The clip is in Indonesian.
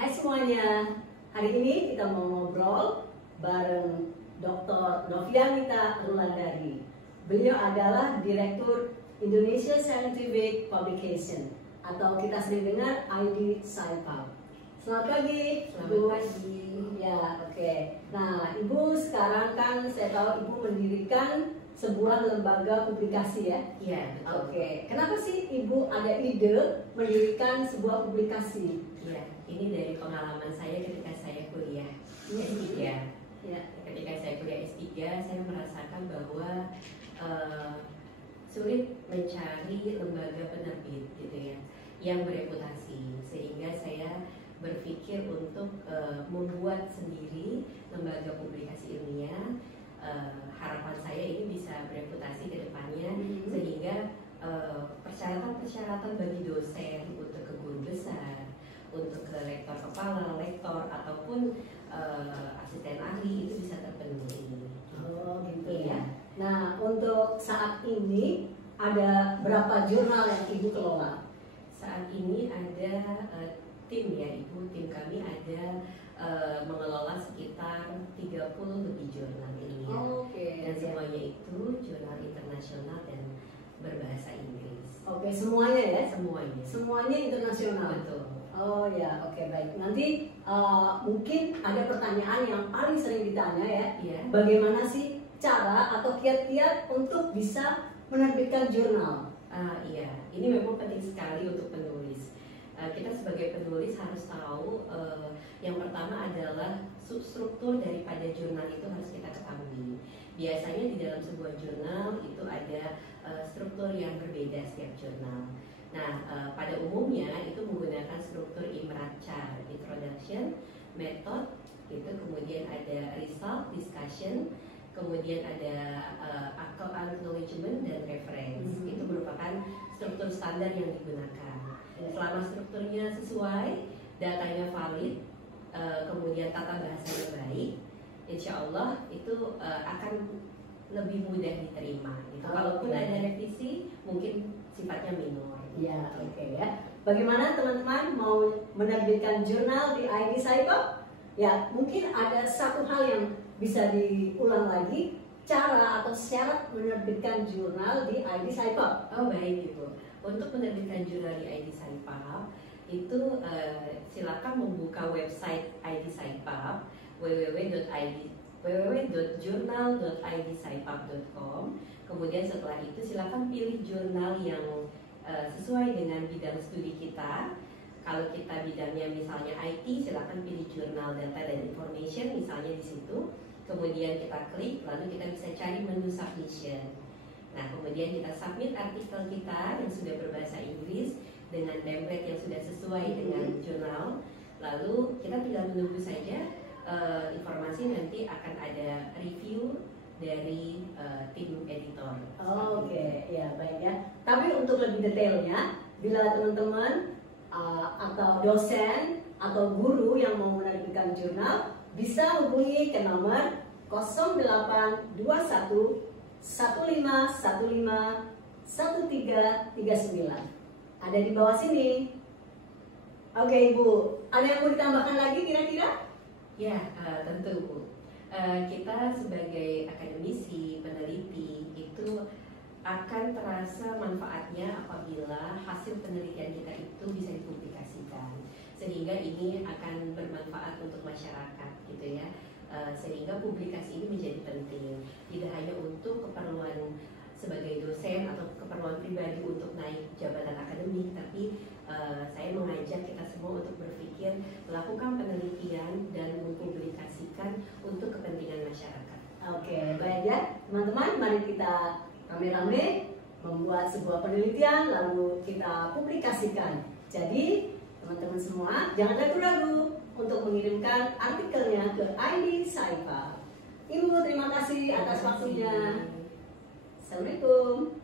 Hai semuanya, hari ini kita mau ngobrol bareng Dr. Novianita Rulandari. Beliau adalah Direktur Indonesia Scientific Publication atau kita sering dengar ID SciPub. Selamat pagi, Selamat pagi. Ya, oke. Nah, Ibu sekarang kan saya tahu Ibu mendirikan sebuah lembaga publikasi ya? Iya, betul. Oke. Kenapa sih Ibu ada ide mendirikan sebuah publikasi? Iya, ini dari pengalaman saya ketika saya kuliah S3. Ya. Ketika saya kuliah S3, saya merasakan bahwa sulit mencari lembaga penerbit gitu ya, yang bereputasi, sehingga saya berpikir untuk membuat sendiri lembaga publikasi ilmiah. Harapan saya ini bisa bereputasi ke depannya, sehingga persyaratan-persyaratan bagi dosen untuk ke guru besar, untuk ke lektor kepala, lektor ataupun asisten ahli itu bisa terpenuhi. Oh gitu Iya. ya. Nah, untuk saat ini ada berapa jurnal yang Ibu kelola? Saat ini ada tim ya Ibu, tim kami ada mengelola sekitar 30 lebih jurnal ilmiah. Oke. Dan semuanya itu jurnal internasional dan berbahasa Inggris. Oke, semuanya ya? Semuanya. Semuanya internasional. Betul. Oh ya, oke baik. Nanti mungkin ada pertanyaan yang paling sering ditanya ya. Iya. Bagaimana sih cara atau kiat-kiat untuk bisa menerbitkan jurnal? Iya, ini memang penting sekali untuk penulis. Kita sebagai penulis harus tahu yang pertama adalah struktur daripada jurnal itu harus kita ketahui. Biasanya di dalam sebuah jurnal itu ada struktur yang berbeda setiap jurnal. Nah, pada umumnya itu menggunakan struktur IMRACAR, Introduction, Method, gitu. Kemudian ada Result, Discussion, kemudian ada Acknowledgement dan Reference. Itu merupakan struktur standar yang digunakan. Selama strukturnya sesuai, datanya valid, kemudian tata bahasanya baik, insya Allah itu akan lebih mudah diterima. Gitu. Kalaupun ada revisi, mungkin sifatnya minor. Ya, oke ya. Bagaimana teman-teman mau menerbitkan jurnal di ID SciPub? Ya, mungkin ada satu hal yang bisa diulang lagi, cara atau syarat menerbitkan jurnal di ID SciPub. Oh baik Ibu. Untuk menerbitkan jurnal di ID SciPub itu silakan membuka website ID SciPub www.journal.idscipub.com. Kemudian setelah itu silakan pilih jurnal yang sesuai dengan bidang studi kita. Kalau kita bidangnya misalnya IT, silakan pilih jurnal Data dan Information misalnya di situ. Kemudian kita klik, lalu kita bisa cari menu submission. Nah, kemudian kita submit artikel kita yang sudah berbahasa Inggris dengan template yang sudah sesuai dengan jurnal. Lalu kita tinggal menunggu saja informasi, nanti akan ada review dari tim editor. Oke, ya baik ya. Tapi untuk lebih detailnya, bila teman-teman atau dosen atau guru yang mau menerbitkan jurnal, bisa hubungi ke nomor 0821 1515 1339. Ada di bawah sini. Oke Ibu, ada yang mau ditambahkan lagi kira-kira? Ya, tentu Bu. Kita sebagai akademisi, peneliti itu akan terasa manfaatnya apabila hasil penelitian kita itu bisa dipublikasikan, sehingga ini akan bermanfaat untuk masyarakat gitu ya. Sehingga publikasi ini menjadi penting, tidak hanya untuk keperluan sebagai dosen atau keperluan pribadi untuk naik jabatan akademik, tapi saya mengajak kita semua untuk berpikir melakukan penelitian dan mempublikasikan untuk kepentingan masyarakat. Oke, baik ya teman-teman, mari kita rame-rame membuat sebuah penelitian lalu kita publikasikan. Jadi teman-teman semua jangan ragu-ragu untuk mengirimkan artikelnya ke ID SciPub. Ibu terima kasih atas waktunya. Assalamualaikum.